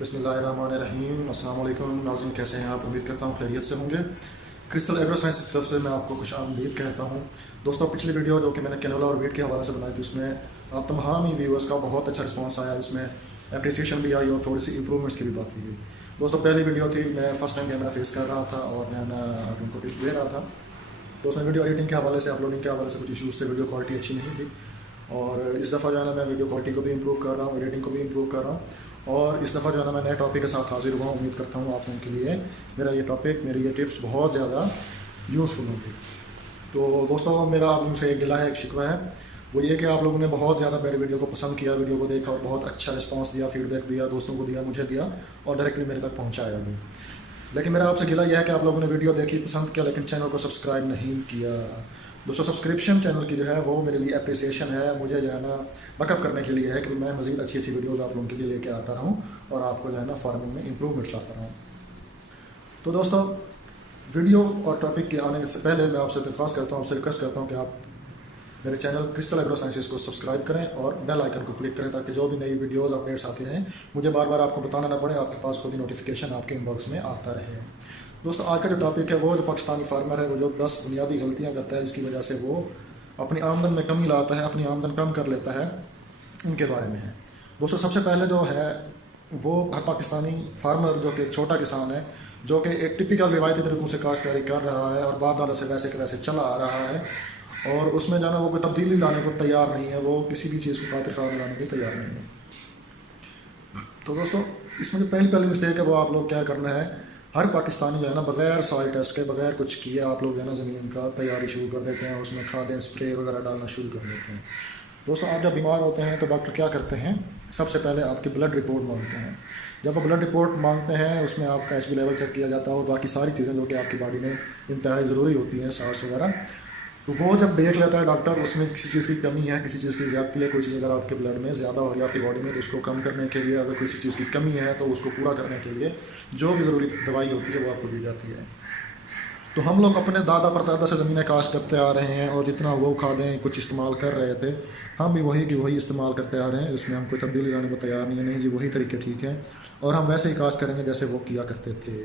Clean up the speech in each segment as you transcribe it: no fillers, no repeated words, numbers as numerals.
बिस्मिल्लाहिर्रहमानिर्रहीम। अस्सलाम वालेकुम नाज़रीन, कैसे हैं आप? उम्मीद करता हूँ खैरियत से होंगे। क्रिस्टल एग्रो साइंस की तरफ से मैं आपको खुश आमदीद कहता हूँ। दोस्तों, पिछली वीडियो जो कि मैंने कैनोला और वीट के हवाले से बनाई थी, उसमें आप तमाम ही व्यूअर्स का बहुत अच्छा रिस्पांस आया। इसमें अप्रिसिएशन भी आई और थोड़ी सी इंप्रूवमेंट्स की भी बात की गई। दोस्तों, पहली वीडियो थी, मैं फर्स्ट टाइम कैमरा फेस कर रहा था और मैं आप उनको टिप्स दे रहा था। तो उसमें वीडियो एडिटिंग के हवाले से, अपलोडिंग के हवाले से कुछ इशूज़ थे, वीडियो क्वालिटी अच्छी नहीं थी। और इस दफ़ा जो है ना, मैं वीडियो क्वालिटी को भी इम्प्रूव कर रहा हूँ, एडिटिंग को भी इम्प्रूव कर रहा हूँ। और इस दफ़ा जो है ना, मैं नए टॉपिक के साथ हाजिर हुआ हूँ। उम्मीद करता हूँ आप लोगों के लिए मेरा ये टॉपिक, मेरी ये टिप्स बहुत ज़्यादा यूज़फुल होंगी। तो दोस्तों, मेरा आप लोगों से एक गिला है, एक शिकवा है, वो ये कि आप लोगों ने बहुत ज़्यादा मेरे वीडियो को पसंद किया, वीडियो को देखा और बहुत अच्छा रिस्पांस दिया, फीडबैक दिया, दोस्तों को दिया, मुझे दिया और डायरेक्टली मेरे तक पहुँचाया भी। लेकिन मेरा आपसे गिला यह है कि आप लोगों ने वीडियो देखी, पसंद किया, लेकिन चैनल को सब्सक्राइब नहीं किया। दोस्तों, सब्सक्रिप्शन चैनल की जो है वो मेरे लिए अप्रिसिएशन है, मुझे जो है ना बैकअप करने के लिए है कि मैं मज़ीद अच्छी अच्छी वीडियोज़ आप लोगों के लिए लेके आता रहूँ और आपको जो है ना फार्मिंग में इम्प्रूवमेंट लाता रहूँ। तो दोस्तों, वीडियो और टॉपिक के आने से पहले मैं आपसे दरख्वास्त करता हूँ, आपसे रिक्वेस्ट करता हूँ कि आप मेरे चैनल क्रिस्टल एग्रो साइंसेस को सब्सक्राइब करें और बेल आइकन को क्लिक करें, ताकि जो भी नई वीडियोज़ अपडेट्स आती रहें, मुझे बार बार आपको बताना ना पड़े, आपके पास खुद ही नोटिफिकेशन आपके इनबॉक्स में आता रहे। दोस्तों, आज का जो टॉपिक है वो जो पाकिस्तानी फार्मर है, वो जो 10 बुनियादी गलतियाँ करता है जिसकी वजह से वो अपनी आमदन में कमी लाता है, अपनी आमदन कम कर लेता है, उनके बारे में है। दोस्तों, सबसे पहले जो है वो हर पाकिस्तानी फार्मर जो कि एक छोटा किसान है, जो कि एक टिपिकल रिवायती तरीक़ों से काश्तकारी कर रहा है और बाप दादा से वैसे के वैसे चला आ रहा है, और उसमें जाना वो कोई तब्दीली लाने को तैयार नहीं है, वो किसी भी चीज़ को खातिर ख्वाह लाने के तैयार नहीं है। तो दोस्तों, इसमें जो पहली मिस्टेक है वो आप लोग क्या करना है, हर पाकिस्तानी जो है ना बग़ैर सॉइल टेस्ट के, बग़ैर कुछ किए आप लोग जो है ना ज़मीन का तैयारी शुरू कर देते हैं, उसमें खादें स्प्रे वगैरह डालना शुरू कर देते हैं। दोस्तों, आप जब बीमार होते हैं तो डॉक्टर क्या करते हैं, सबसे पहले आपकी ब्लड रिपोर्ट मांगते हैं। जब वो ब्लड रिपोर्ट मांगते हैं, उसमें आपका एचबी लेवल चेक किया जाता है और बाकी सारी चीज़ें जो कि आपकी बॉडी में इंतहाई ज़रूरी होती हैं, सांस वगैरह, तो वो जब देख लेता है डॉक्टर उसमें किसी चीज़ की कमी है, किसी चीज़ की ज़्यादती है, कोई चीज़ अगर आपके ब्लड में ज़्यादा हो रही है आपकी बॉडी में, तो उसको कम करने के लिए, अगर किसी चीज़ की कमी है तो उसको पूरा करने के लिए जो भी ज़रूरी दवाई होती है वो आपको दी जाती है। तो हम लोग अपने दादा परदादा से ज़मीनें काश करते आ रहे हैं और जितना वो खादें कुछ इस्तेमाल कर रहे थे, हम भी वही की वही इस्तेमाल करते आ रहे हैं। उसमें हम कोई तब्दीली लाने को तैयार नहीं है, नहीं जी वही तरीके ठीक हैं और हम वैसे ही काश करेंगे जैसे वो किया करते थे।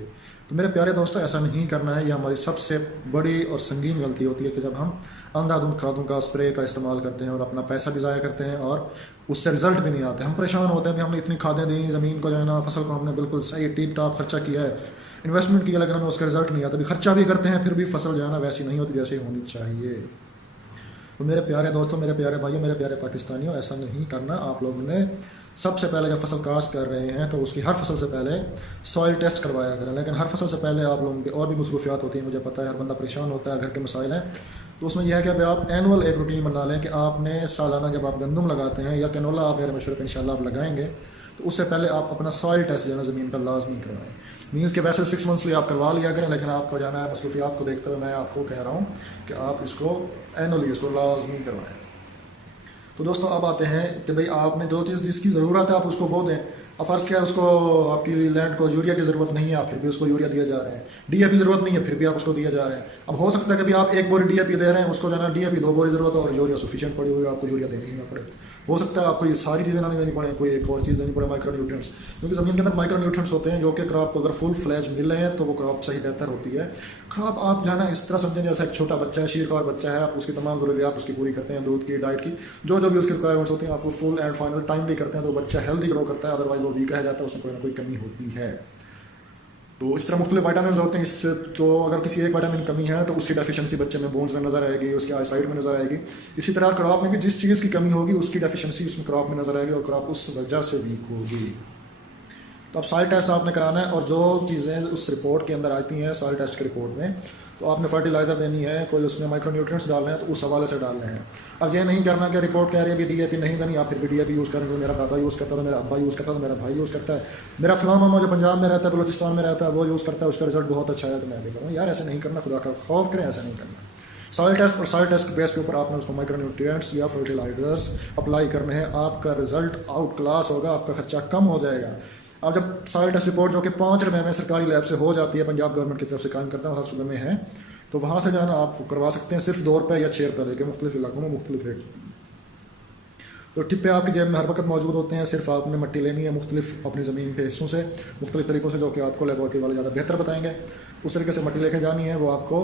तो मेरे प्यारे दोस्तों, ऐसा नहीं करना है। ये हमारी सबसे बड़ी और संगीन गलती होती है कि जब हम अंधाधुंध खादों का, स्प्रे का इस्तेमाल करते हैं और अपना पैसा भी ज़ाया करते हैं और उससे रिजल्ट भी नहीं आते। हम परेशान होते हैं कि हमने इतनी खादें दी, ज़मीन को जो है ना, फसल को हमने बिल्कुल सही टिप टॉप खर्चा किया है, इन्वेस्टमेंट किया, लेकिन हमें उसका रिजल्ट नहीं आता। अभी खर्चा भी करते हैं, फिर भी फसल जो है ना वैसी नहीं होती जैसी होनी चाहिए। तो मेरे प्यारे दोस्तों, मेरे प्यारे भाइयों, मेरे प्यारे पाकिस्तानियों, ऐसा नहीं करना। आप लोगों ने सबसे पहले जब फसल काश्त कर रहे हैं तो उसकी हर फसल से पहले सॉइल टेस्ट करवाया करें। लेकिन हर फसल से पहले आप लोगों की और भी मसरूफियात होती हैं, मुझे पता है, हर बंदा परेशान होता है, घर के मसाइल हैं। तो उसमें यह है कि अभी आप एनुअल एक रूटीन बना लें कि आपने सालाना जब आप गंदम लगाते हैं या कैनोला आप मेरे मशवरे पर इंशाल्लाह आप लगाएंगे, तो उससे पहले आप अपना सॉइल टेस्ट जो है ना ज़मीन का लाजमी करवाएं। मीन्स के वैसे 6 मंथ्सली आप करवा लिया करें, लेकिन आपको जाना है, मसरूफियात को देखते हुए मैं आपको कह रहा हूँ कि आप इसको एनुअली इसको लाजमी करवाएं। तो दोस्तों, अब आते हैं कि भाई आपने जो चीज़ जिसकी ज़रूरत है आप उसको वो दें। अब फ़र्ज़ क्या है, उसको आपकी लैंड को यूरिया की ज़रूरत नहीं है, आप फिर भी उसको यूरिया दिए जा रहे हैं। डीएपी ज़रूरत नहीं है, फिर भी आप उसको दिए जा रहे हैं। अब हो सकता है कि आप 1 बोरी डीएपी दे रहे हैं, उसको जाना डीएपी 2 बोरी ज़रूरत है और यूरिया सफिशिएंट पड़ी हुई है, आपको यूरिया देनी ही ना पड़े। हो सकता है आपको ये सारी चीज़ें ना देनी पड़े, कोई एक और चीज़ देनी पड़े, माइक्रो न्यूट्रिएंट्स, क्योंकि ज़मीन के अंदर माइक्रो न्यूट्रिएंट्स होते हैं जो कि क्रॉप को अगर फुल फ्लैज मिल रहे हैं तो वो क्रॉप सही बेहतर होती है। क्रॉप आप जाना इस तरह समझें जैसे एक छोटा बच्चा है, शीरख्वार बच्चा है, आप उसकी तमाम ज़रूरियात उसकी पूरी करते हैं, दूध की, डाइट की, जो जो भी उसकी रिक्वायरमेंट्स होती हैं आपको फुल एंड फाइनल टाइमली करते हैं, तो बच्चा हेल्दी ग्रो करता है। अदरवाइज वो वीक रह जाता है, उसमें कोई ना कोई कमी होती है। तो इस तरह मुख्तलिफ वाइटामिन होते हैं इससे, तो अगर किसी एक वाइटामिन कमी है तो उसकी डेफिशिएंसी बच्चे में बोन्स में नज़र आएगी, उसके आई साइड में नज़र आएगी। इसी तरह क्रॉप में भी जिस चीज़ की कमी होगी उसकी डेफिशिएंसी उसमें क्रॉप में नज़र आएगी और क्रॉप उस वजह से वीक होगी। तो अब सॉइल टेस्ट आपने कराना है और जो चीज़ें उस रिपोर्ट के अंदर आती हैं सॉइल टेस्ट के रिपोर्ट में, तो आपने फर्टिलाइज़र देनी है, कोई उसमें माइक्रो न्यूट्रिएंट्स डालने हैं तो उस हवाले से डालने हैं। अब ये नहीं करना कि रिपोर्ट कह रही है भी डीएपी नहीं देनी, आप फिर भी डीएपी यूज़ करेंगे। मेरा दादा यूज़ करता था, मेरा अब्बा यूज़ करता था, मेरा भाई यूज़ करता है, मेरा फलां मामा जो पंजाब में रहता है, बलोचिस्तान में रहता है, वो यूज़ करता है, उसका रिजल्ट बहुत अच्छा है, तो मैं भी करूँ। यार ऐसे नहीं करना, खुदा का खौफ करें, ऐसा नहीं करना। सॉइल टेस्ट और सॉइल टेस्ट के बेस के ऊपर आपने उसको माइक्रो न्यूट्रिएंट्स या फर्टिलाइजर्स अप्लाई करने हैं, आपका रिजल्ट आउट क्लास होगा, आपका खर्चा कम हो जाएगा। अब जब सॉइल टेस्ट रिपोर्ट जो कि 5 रुपये में सरकारी लैब से हो जाती है, पंजाब गवर्नमेंट की तरफ से काम करता है, हर सूबे में है, तो वहाँ से जाना आप करवा सकते हैं सिर्फ 2 रुपये या 6 रुपये लेके, मुख्तलिफ इलाकों में मुख्तलिफ रेट। तो टिप्पे आपकी जेब में हर वक्त मौजूद होते हैं, सिर्फ आपने मट्टी लेनी है मुख्तलिफ अपनी ज़मीन के हिस्सों से, मुख्तलिफ तरीक़ों से, जो कि आपको लेबॉरेटरी वाले ज़्यादा बेहतर बताएंगे। उस तरीके से मट्टी लेके जानी है, वो आपको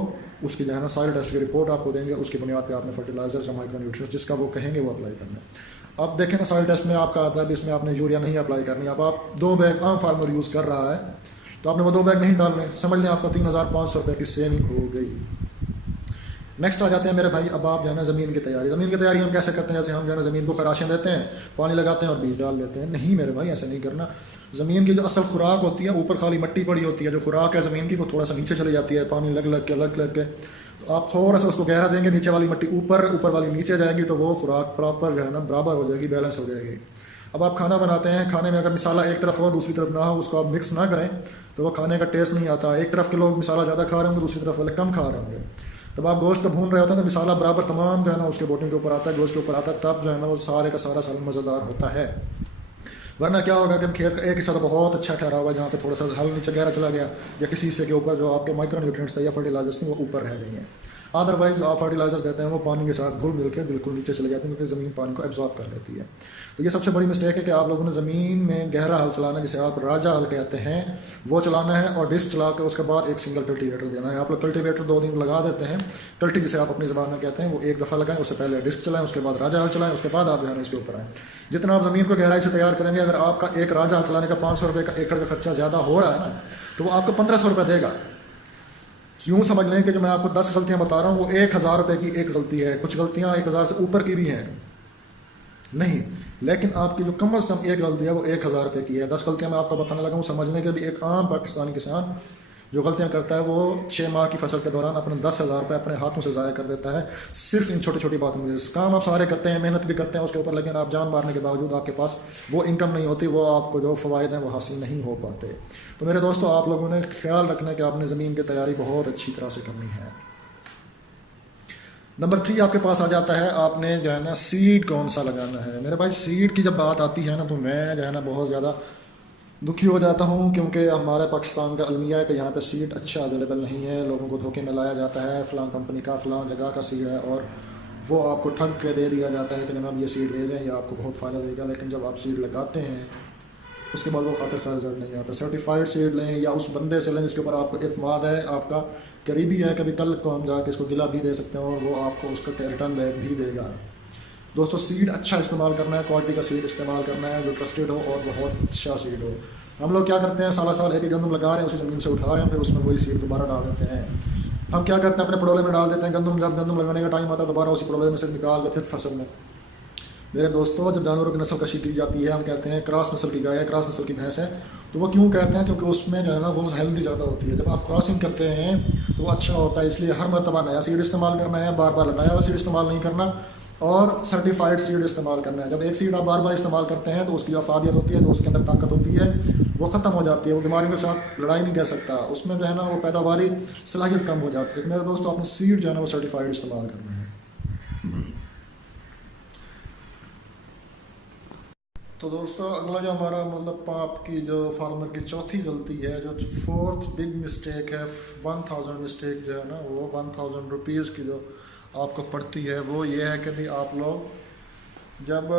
उसकी जो है ना सॉइल टेस्ट की रिपोर्ट आपको देंगे, उसकी बुनियाद पे आपने फर्टिलाइजर या माइक्रो न्यूट्रिएंट्स जिसका वो कहेंगे वो अप्लाई करना है। अब देखें ना सॉइल टेस्ट में आपका आता है, इसमें आपने यूरिया नहीं अप्लाई करनी। अब आप 2 बैग आम फार्मर यूज़ कर रहा है तो आपने वो 2 बैग नहीं डालने, समझ लें आपका 3500 रुपये की सेविंग हो गई। नेक्स्ट आ जाते हैं मेरे भाई, अब आप जो है ना ज़मीन की तैयारी। ज़मीन की तैयारी हम कैसे करते हैं? जैसे हम जो है ना ज़मीन को खराशें देते हैं, पानी लगाते हैं और बीज डाल देते हैं। नहीं मेरे भाई, ऐसा नहीं करना। ज़मीन की जो असल खुराक होती है, ऊपर खाली मट्टी पड़ी होती है, जो खुराक है ज़मीन की वो थोड़ा सा नीचे चली जाती है, पानी लग लग के। तो आप थोड़ा सा उसको गहरा देंगे, नीचे वाली मट्टी ऊपर वाली नीचे जाएगी, तो वो खुराक प्रॉपर जो है ना बराबर हो जाएगी, बैलेंस हो जाएगी। अब आप खाना बनाते हैं, खाने में अगर मिसाला एक तरफ हो दूसरी तरफ ना हो, उसको आप मिक्स ना करें तो वो खाने का टेस्ट नहीं आता। एक तरफ के लोग मिसाला ज़्यादा खा रहे होंगे, दूसरी तरफ वाले कम खा रहे होंगे। तब आप गोश्त भून रहे होते हैं तो मिसाला बराबर तमाम जो है ना उसके बोटिंग के ऊपर आता है, गोश्त के ऊपर आता है, तब जो है ना वो सारे का सारा मज़ेदार होता है। वरना क्या होगा कि खेत का एक हिस्सा तो बहुत अच्छा ठहरा हुआ है, जहाँ पे थोड़ा सा हल नीचे गहरा चला गया, या किसी हिस्से के ऊपर जो आपके माइक्रो न्यूट्रिएंट्स थे या फर्टिलाइजर्स थे वो ऊपर रह गए हैं। अदरवाइज जो आप फर्टिलाइजर्स देते हैं वो पानी के साथ घुल मिल के बिल्कुल नीचे चले जाते हैं, क्योंकि ज़मीन पानी को एब्जॉर्ब कर लेती है। तो ये सबसे बड़ी मिस्टेक है कि आप लोगों ने ज़मीन में गहरा हल चलाना, जिसे आप राजा हल कहते हैं, वो चलाना है, और डिस्क चला के उसके बाद एक सिंगल कल्टीवेटर देना है। आप लोग कल्टीवेटर 2 दिन लगा देते हैं, कल्टी जिसे आप अपनी ज़बान में कहते हैं, वो एक दफ़ा लगाएं, उससे पहले डिस्क चलाएं, उसके बाद राजा हल चलाएं, उसके बाद आप जो है ना इसके ऊपर आएँ। जितना आप ज़मीन को गहराई से तैयार करेंगे, अगर आपका एक राजा हल चलाने का 500 रुपये का एकड़ का खर्चा ज़्यादा हो रहा है ना, तो वो आपको 1500 रुपये देगा। यूँ समझ लें कि जो मैं आपको 10 गलतियाँ बता रहा हूँ वो 1000 रुपये की एक गलती है, कुछ गलतियाँ 1000 से ऊपर की भी हैं नहीं, लेकिन आपकी जो कम अज़ कम एक गलती है वो 1000 रुपये की है। 10 गलतियाँ मैं आपको बताने लगा हूँ, समझने के भी। एक आम पाकिस्तानी किसान जो गलतियाँ करता है वो 6 माह की फसल के दौरान अपने 10,000 रुपये अपने हाथों से ज़ाया कर देता है, सिर्फ इन छोटी छोटी बातों में। काम आप सारे करते हैं, मेहनत भी करते हैं उसके ऊपर, लेकिन आप जान मारने के बावजूद आपके पास वो इनकम नहीं होती, वो आपको जो फ़वायद हैं वो हासिल नहीं हो पाते। तो मेरे दोस्तों, आप लोगों ने ख्याल रखना कि आपने ज़मीन की तैयारी बहुत अच्छी तरह से करनी है। नंबर 3 आपके पास आ जाता है, आपने जो है ना सीड कौन सा लगाना है। मेरे भाई, सीड की जब बात आती है ना, तो मैं जो है ना बहुत ज़्यादा दुखी हो जाता हूँ, क्योंकि हमारे पाकिस्तान का अलमिया है कि यहाँ पे सीड अच्छा अवेलेबल नहीं है। लोगों को धोखे में लाया जाता है, फ़लाँ कंपनी का फ़लाँ जगह का सीड है, और वो आपको ठग के दे दिया जाता है कि जनाब ये सीड ले जाएँ, ये आपको बहुत फ़ायदा देगा। लेकिन जब आप सीड लगाते हैं उसके बाद वो खातिर खा रिजल्ट नहीं आता। सर्टिफाइड सीड लें या उस बंदे से लें जिसके ऊपर आपको एतमाद है, आपका करीबी है, कभी कल को हम जाके इसको गिला भी दे सकते हैं और वो आपको उसका रिटर्न बैक भी देगा। दोस्तों, सीड अच्छा इस्तेमाल करना है, क्वालिटी का सीड इस्तेमाल करना है जो ट्रस्टेड हो और बहुत अच्छा सीड हो। हम लोग क्या करते हैं, साल एक गंदम लगा रहे हैं, उसी ज़मीन से उठा रहे हैं, फिर उसमें वही सीड दोबारा डाल देते हैं। हम क्या करते हैं, अपने पड़ोले में डाल देते हैं गंदम, जब गंदम लगाने का टाइम आता है दोबारा उसी पड़ोले में से निकाल के फिर फसल में। मेरे दोस्तों, जब जानवरों की नस्ल कशी की जाती है, हम कहते हैं क्रॉस नस्ल की गाय है, क्रॉस नस्ल की भैंस है, तो वो क्यों कहते हैं? क्योंकि उसमें जो है ना वो हेल्दी ज़्यादा होती है। जब आप क्रॉसिंग करते हैं तो वो अच्छा होता है, इसलिए हर मरतबा नया सीड इस्तेमाल करना है, बार बार लगाया हुआ सीड इस्तेमाल नहीं करना, और सर्टिफाइड सीड इस्तेमाल करना है। जब एक सीड आप बार बार इस्तेमाल करते हैं तो उसकी जो अफादियत होती है, जो उसके अंदर ताकत होती है, वो ख़त्म हो जाती है, वो बीमारियों के साथ लड़ाई नहीं कर सकता, उसमें जो है ना वो पैदावारी सलाहियत कम हो जाती है। मेरे दोस्तों, अपनी सीड जो है ना वो सर्टिफाइड इस्तेमाल करना है। तो दोस्तों, अगला जो हमारा मतलब आपकी जो फार्मर की चौथी गलती है, जो 4th बिग मिस्टेक है, 1000 मिस्टेक जो है ना, वो 1000 रुपीज़ की जो आपको पड़ती है, वो ये है कि भाई आप लोग जब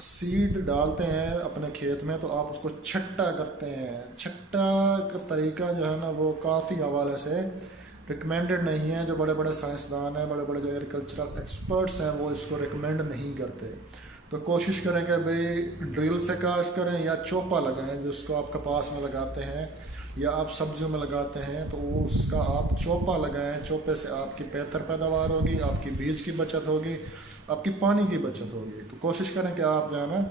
सीड डालते हैं अपने खेत में तो आप उसको छट्टा करते हैं। छट्टा का तरीका जो है ना वो काफ़ी हवाले से रिकमेंडेड नहीं है। जो बड़े बड़े साइंसदान हैं, बड़े बड़े जो एग्रीकल्चरल एक्सपर्ट्स हैं, वो इसको रिकमेंड नहीं करते। तो कोशिश करें कि भाई ड्रिल से काश्त करें या चोपा लगाएं, जिसको आप कपास में लगाते हैं या आप सब्जियों में लगाते हैं, तो वो उसका आप चोपा लगाएं। चोपे से आपकी बेहतर पैदावार होगी, आपकी बीज की बचत होगी, आपकी पानी की बचत होगी। तो कोशिश करें कि आप जो है ना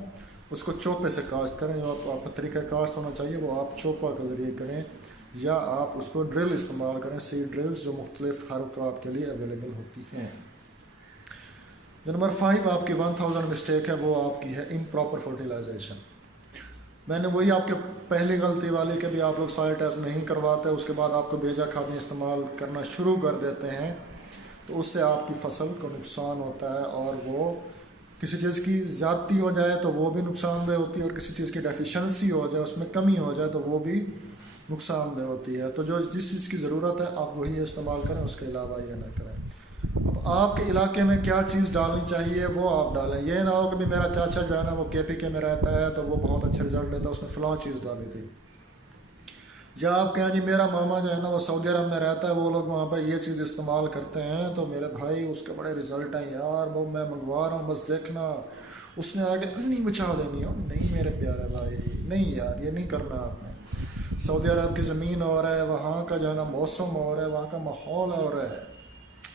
उसको चोपे से काश्त करें। जो आपका तरीका काश्त होना चाहिए वो आप चोपा के ज़रिए करें, या आप उसको ड्रिल इस्तेमाल करें, सीड ड्रिल्स जो मुख्तलिफ हर क्रॉप के लिए अवेलेबल होती हैं। नंबर 5 आपकी 1000 मिस्टेक है, वो आपकी है इम्प्रॉपर फर्टिलाइजेशन। मैंने वही आपके पहली गलती वाली कि भी आप लोग सॉइल टेस्ट नहीं करवाते, उसके बाद आपको बेजा खादें इस्तेमाल करना शुरू कर देते हैं, तो उससे आपकी फसल को नुकसान होता है। और वो किसी चीज़ की ज़्यादती हो जाए तो वो भी नुकसानदेह होती है, और किसी चीज़ की डेफिशिएंसी हो जाए, उसमें कमी हो जाए, तो वो भी नुकसानदेह होती है। तो जो जिस चीज़ की ज़रूरत है आप वही इस्तेमाल करें, उसके अलावा ये ना करें। अब आपके इलाके में क्या चीज़ डालनी चाहिए वो आप डालें। ये ना हो कि भी मेरा चाचा जो है ना वो KPK में रहता है तो वो बहुत अच्छे रिजल्ट लेता है, उसने फ़लाँ चीज़ डाली थी। या आप कहें जी मेरा मामा जो है ना वो सऊदी अरब में रहता है, वो लोग वहाँ पर ये चीज़ इस्तेमाल करते हैं तो मेरे भाई उसके बड़े रिजल्ट हैं यार, वो मैं मंगवा रहा हूँ बस देखना, उसने आगे कहीं नहीं बचा देनी हो। नहीं मेरे प्यारे भाई, नहीं यार, ये नहीं करना आपने। सऊदी अरब की ज़मीन और है, वहाँ का जो है ना मौसम और है, वहाँ का माहौल और है।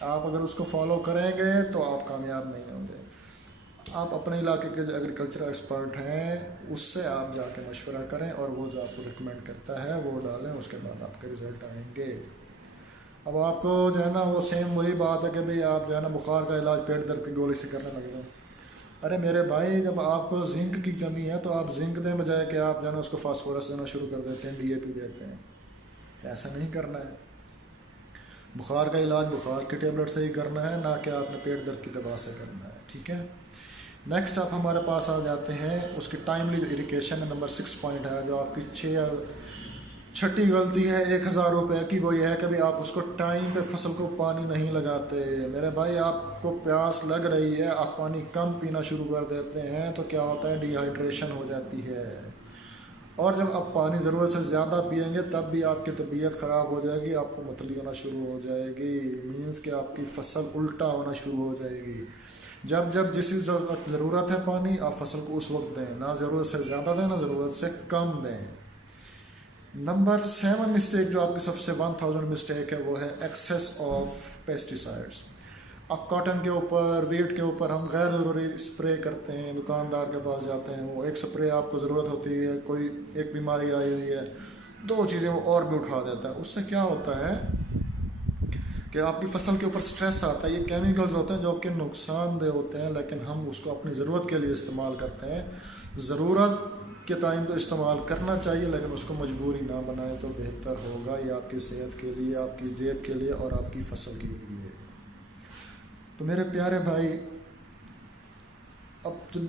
आप अगर उसको फॉलो करेंगे तो आप कामयाब नहीं होंगे। आप अपने इलाके के जो एग्रीकल्चर एक्सपर्ट हैं उससे आप जाके मशवरा करें और वो जो आपको रिकमेंड करता है वो डालें, उसके बाद आपके रिज़ल्ट आएंगे। अब आपको जो है ना वो सेम वही बात है कि भाई आप जो है ना बुखार का इलाज पेट दर्द की गोली से करने लगे हो। अरे मेरे भाई, जब आपको जिंक की कमी है तो आप जिंक दें बजाय कि आप जो है ना उसको फास्फोरस देना शुरू कर देते हैं, DAP देते हैं। तो ऐसा नहीं करना है। बुखार का इलाज बुखार की टेबलेट से ही करना है, ना कि आपने पेट दर्द की दवा से करना है, ठीक है। नेक्स्ट आप हमारे पास आ जाते हैं उसकी टाइमली जो इरिगेशन है, नंबर 6 पॉइंट है, जो आपकी छठी गलती है 1000 रुपये की, वो ये है कि भाई आप उसको टाइम पे फसल को पानी नहीं लगाते। मेरे भाई, आपको प्यास लग रही है, आप पानी कम पीना शुरू कर देते हैं तो क्या होता है, डिहाइड्रेशन हो जाती है। और जब आप पानी ज़रूरत से ज़्यादा पिएंगे तब भी आपकी तबीयत ख़राब हो जाएगी, आपको मतली होना शुरू हो जाएगी, मीन्स कि आपकी फसल उल्टा होना शुरू हो जाएगी। जब जब जिस वक्त ज़रूरत है पानी, आप फसल को उस वक्त दें, ना ज़रूरत से ज़्यादा दें ना ज़रूरत से कम दें। नंबर 7 मिस्टेक जो आपकी सबसे 1000 मिस्टेक है वो है एक्सेस ऑफ पेस्टिसाइड्स। अब कॉटन के ऊपर, वीट के ऊपर हम गैर ज़रूरी स्प्रे करते हैं, दुकानदार के पास जाते हैं, वो एक स्प्रे आपको ज़रूरत होती है, कोई एक बीमारी आई हुई है, 2 चीज़ें वो और भी उठा देता है। उससे क्या होता है कि आपकी फसल के ऊपर स्ट्रेस आता है। ये केमिकल्स होते हैं जो कि नुकसानदेह होते हैं, लेकिन हम उसको अपनी ज़रूरत के लिए इस्तेमाल करते हैं। ज़रूरत के टाइम तो इस्तेमाल करना चाहिए, लेकिन उसको मजबूरी ना बनाए तो बेहतर होगा। ये आपकी सेहत के लिए, आपकी जेब के लिए और आपकी फसल के लिए। तो मेरे प्यारे भाई, अब तो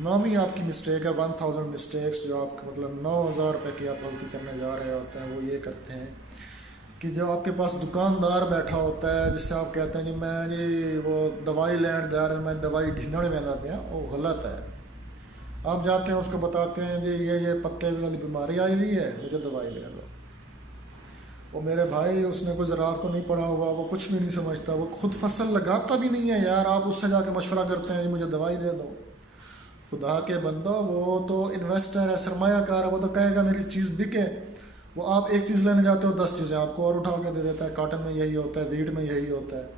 9वीं आपकी मिस्टेक है, 1000 मिस्टेक्स जो आपका मतलब 9000 रुपये की आप गलती करने जा रहे होते हैं। वो ये करते हैं कि जो आपके पास दुकानदार बैठा होता है, जिससे आप कहते हैं कि मैं जी वो दवाई लेने जा रहा हूँ, मैं दवाई ढिनड़ में ना पाया, वो गलत है। आप जाते हैं, उसको बताते हैं जी ये पत्ते वाली बीमारी आई हुई है, मुझे दवाई दे दो। वो मेरे भाई, उसने कोई ज़राअत को नहीं पढ़ा हुआ, वो कुछ भी नहीं समझता, वो खुद फसल लगाता भी नहीं है यार। आप उससे जाके मशवरा करते हैं जी मुझे दवाई दे दो। खुदा के बंदो, वो तो इन्वेस्टर है, सरमायाकार है, वो तो कहेगा मेरी चीज़ बिके। वो आप एक चीज़ लेने जाते हो, 10 चीज़ें आपको और उठा के दे देता है। कॉटन में यही होता है, वीट में यही होता है।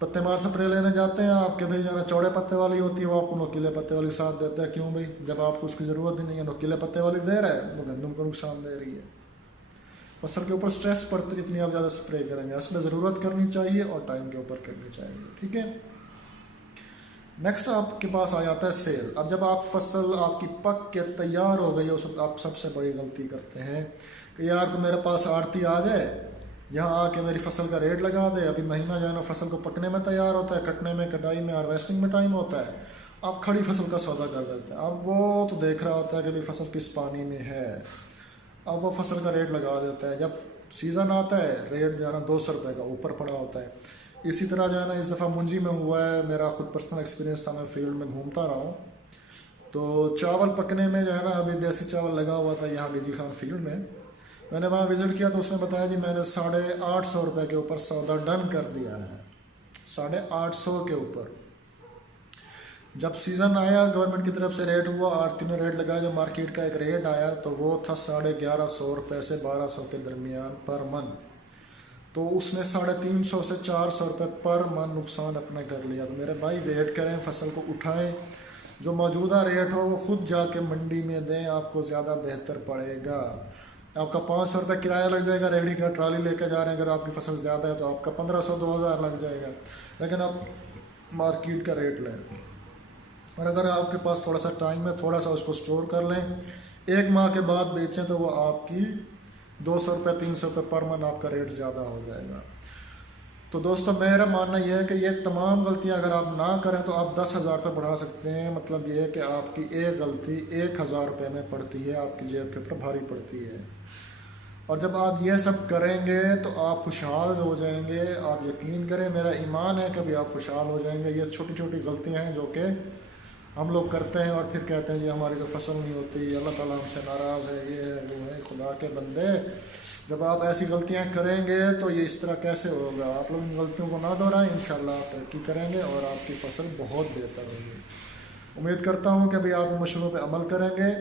पत्ते मार स्प्रे लेने जाते हैं आपके भाई जो है चौड़े पत्ते वाली होती है, वो आपको नुकीले पत्ते वाली साथ देता है। क्यों भाई, जब आपको उसकी ज़रूरत ही नहीं है, नुकीले पत्ते वाली दे रहा है, वो गंदम को नुकसान दे रही है। फसल के ऊपर स्ट्रेस पड़ती है, इतनी आप ज़्यादा स्प्रे करेंगे। इसमें ज़रूरत करनी चाहिए और टाइम के ऊपर करनी चाहिए, ठीक है। नेक्स्ट आपके पास आ जाता है सेल। अब जब आप फसल आपकी पक के तैयार हो गई है, उस वक्त आप सबसे बड़ी गलती करते हैं कि यार को मेरे पास आड़ती आ जाए, यहाँ आके मेरी फसल का रेट लगा दे। अभी महीना जो है ना फसल को पकने में तैयार होता है, कटने में, कटाई में, हार्वेस्टिंग में टाइम होता है, आप खड़ी फसल का सौदा कर देते हैं। अब वो तो देख रहा होता है कि भाई फसल किस पानी में है, अब वो फसल का रेट लगा देता है। जब सीज़न आता है, रेट जो है ना 200 रुपये का ऊपर पड़ा होता है। इसी तरह जो है ना इस दफ़ा मुंजी में हुआ है, मेरा खुद पर्सनल एक्सपीरियंस था, मैं फील्ड में घूमता रहा हूँ। तो चावल पकने में जो है ना, अभी देसी चावल लगा हुआ था यहाँ बीजी खान फील्ड में, मैंने वहाँ विज़िट किया तो उसने बताया जी मैंने 850 रुपये के ऊपर सौदा डन कर दिया है, 850 के ऊपर। जब सीज़न आया, गवर्नमेंट की तरफ से रेट हुआ, आरती ने रेट लगाया, जब मार्केट का एक रेट आया तो वो था 1150 रुपये से 1200 के दरमियान पर मन। तो उसने 350 से 400 रुपये पर मन नुकसान अपने कर लिया। तो मेरे भाई वेट करें, फसल को उठाएं, जो मौजूदा रेट हो वो खुद जाके मंडी में दें, आपको ज़्यादा बेहतर पड़ेगा। आपका 500 रुपये किराया लग जाएगा, रेडी का ट्राली लेकर जा रहे हैं, अगर आपकी फसल ज़्यादा है तो आपका 1500-2000 लग जाएगा, लेकिन आप मार्केट का रेट लें। और अगर आपके पास थोड़ा सा टाइम है, थोड़ा सा उसको स्टोर कर लें, 1 माह के बाद बेचें तो वो आपकी 200 रुपये 300 रुपये पर मन आपका रेट ज़्यादा हो जाएगा। तो दोस्तों, मेरा मानना यह है कि ये तमाम गलतियां अगर आप ना करें तो आप 10,000 रुपये बढ़ा सकते हैं। मतलब ये है कि आपकी एक गलती 1000 रुपये में पड़ती है, आपकी जेब के ऊपर भारी पड़ती है। और जब आप ये सब करेंगे तो आप खुशहाल हो जाएंगे। आप यकीन करें, मेरा ईमान है कभी आप खुशहाल हो जाएंगे। ये छोटी छोटी गलतियां हैं जो कि हम लोग करते हैं और फिर कहते हैं जी हमारी तो फसल नहीं होती, अल्लाह ताला हमसे नाराज़ है, ये है वो है। खुदा के बंदे, जब आप ऐसी गलतियां करेंगे तो ये इस तरह कैसे होगा। आप लोग इन गलतियों को ना दोहराएं, इंशाल्लाह आप तरक्की करेंगे और आपकी फसल बहुत बेहतर होगी। उम्मीद करता हूँ कि अभी आप इन मशवरों पर अमल करेंगे।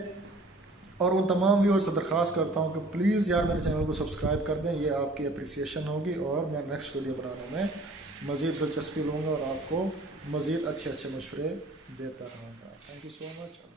और उन तमाम व्यूअर्स से दरख्वास्त करता हूँ कि प्लीज़ यार मेरे चैनल को सब्सक्राइब कर दें, ये आपकी अप्रिसिएशन होगी और मैं नेक्स्ट वीडियो बनाने में मज़ीद दिलचस्पी लूँगा और आपको मज़ीद अच्छे अच्छे मशवरे देता रहूँगा। Thank you so much.